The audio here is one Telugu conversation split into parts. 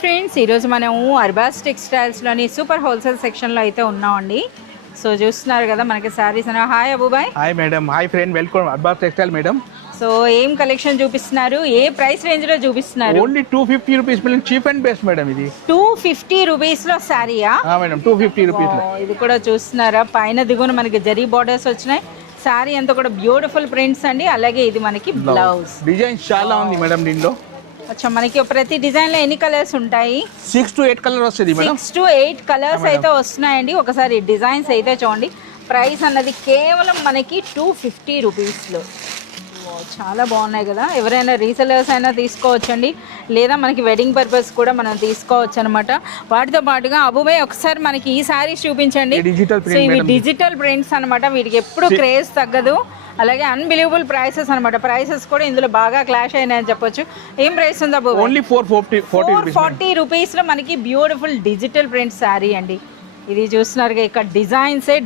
ఫ్రెండ్స్, ఈరోజు మనము అర్బాస్ టెక్స్టైల్స్లోని సూపర్ హోల్సేల్ సెక్షన్లో అయితే ఉన్నామండి. సో చూస్తున్నారు కదా మనకి saris. Hi Abubhai. Hi madam. Hi friend, welcome Arbaz textile madam. So ఏం కలెక్షన్ చూపిస్తున్నారు, ఏ ప్రైస్ రేంజ్లో చూపిస్తున్నారు? Only 250 rupees madam, cheap and best madam. ఇది 250 రూపీస్లో శారీయా? Madam 250 rupees. ఇది కూడా చూస్తున్నారా, పైన దిగున మనకి జరీ బార్డర్స్ వచ్చినాయి. శారీ అంతా కూడా బ్యూటిఫుల్ ప్రింట్స్ అండి. అలాగే ఇది మనకి బ్లౌజ్ డిజైన్స్ చాలా ఉంది మేడం దీనిలో. అచ్చా, మనకి ప్రతి డిజైన్ లో ఎన్ని కలర్స్ ఉంటాయి? 6 to 8 కలర్ వస్తుంది మేడం. 6 to 8 కలర్స్ అయితే వస్తున్నాయండి. ఒకసారి డిజైన్స్ అయితే చూడండి. ప్రైస్ అన్నది కేవలం మనకి 250 రూపీస్లో. చాలా బాగున్నాయి కదా. ఎవరైనా రీసెలర్స్ అయినా తీసుకోవచ్చండి, లేదా మనకి వెడ్డింగ్ పర్పస్ కూడా మనం తీసుకోవచ్చు అనమాట. వాటితో పాటుగా అబూబాయ్ ఒకసారి మనకి ఈ సారీస్ చూపించండి. సో ఇవి డిజిటల్ ప్రింట్స్ అనమాట, వీటికి ఎప్పుడు క్రేజ్ తగ్గదు. అలాగే అన్బిలీవబుల్ ప్రైసెస్ అనమాట. ప్రైసెస్ కూడా ఇందులో బాగా క్లాష్ అయినాయని చెప్పొచ్చు. ఏం ప్రైస్ ఉంది అబూబాయ్? ఓన్లీ 440 రూపీస్లో మనకి బ్యూటిఫుల్ డిజిటల్ ప్రింట్ శారీ అండి. ఇది చూస్తున్నారుగా, ఇక్కడ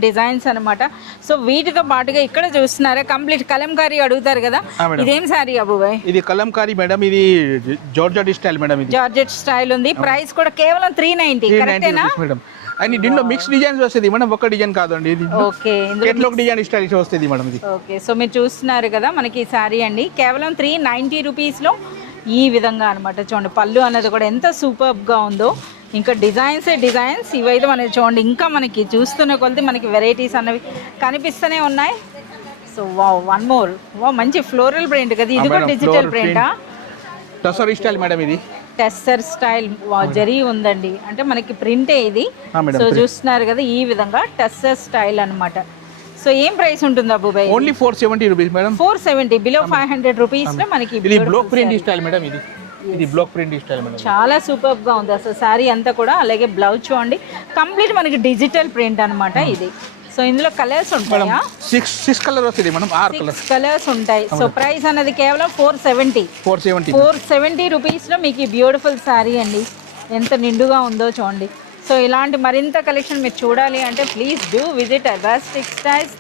డిజైన్స్ అనమాట. సో వీటితో పాటుగా ఇక్కడ చూస్తున్నారా కంప్లీట్ కలంకారీ అడుగుతారు కదా, ఇదేం సారీ అబూబాయ్? ఇది కలంకారీ మేడం. ఇది జార్జెట్ స్టైల్ మేడం. ఇది జార్జెట్ స్టైల్ ఉంది. ప్రైస్ కూడా కేవలం 390 కరెక్టేనా మేడం? అండ్ దీంట్లో మిక్స్ డిజైన్స్ వస్తుంది మేడం, ఒక డిజైన్ కాదండి. ఇది ఓకే, కేటలాగ్ డిజైన్ స్టైల్ వస్తుంది మేడం. ఇది ఓకే. సో మీరు చూస్తున్నారు కదా మనకి ఈ సారీ అండి, కేవలం 390 రూపీస్లో ఈ విధంగా అనమాట. చూడండి, పళ్ళు అన్నది కూడా ఎంత సూపర్గా ఉందో. ఇంకా డిజైన్స్ ఇవైతే మనకి చూడండి, ఇంకా మనకి చూస్తున్న కొలది మనకి వెరైటీస్ అన్నవి కనిపిస్తూనే ఉన్నాయి. సో వన్ మోర్ మంచి ఫ్లోరల్ ప్రింట్ కదా, ఇది కూడా డిజిటల్ ప్రింటా? Tussar style madam. ఇది టెస్సర్ స్టైల్ జరీ ఉందండి, అంటే మనకి ప్రింటే ఇది. సో చూస్తున్నారు కదా, ఈ విధంగా టెస్సర్ స్టైల్ అన్నమాట. సో ఏం ప్రైస్ ఉంటుంది Abubhai? Only 470 rupees madam. 470 below 500 rupees లో మనకి ఇది బ్లాక్ ప్రింట్ స్టైల్ మేడం. ఇది బ్లాక్ ప్రింట్ స్టైల్ మేడం. చాలా సూపర్ గా ఉంది అసలు శారీ అంతా కూడా. అలాగే బ్లౌజ్ చూడండి, కంప్లీట్ మనకి డిజిటల్ ప్రింట్ అన్నమాట ఇది. సో ఇందులో కలర్స్ ఉంటాయా? 6 కలర్ వస్తుంది మేడం. 6 కలర్స్ ఉంటాయి. సో ప్రైస్ అనేది కేవలం 470 రూపీస్ లో మీకు బ్యూటిఫుల్ శారీ అండి. ఎంత నిండుగా ఉందో చూడండి. సో ఇలాంటి మరింత కలెక్షన్ మీరు చూడాలి అంటే please do visit Arbaz textiles.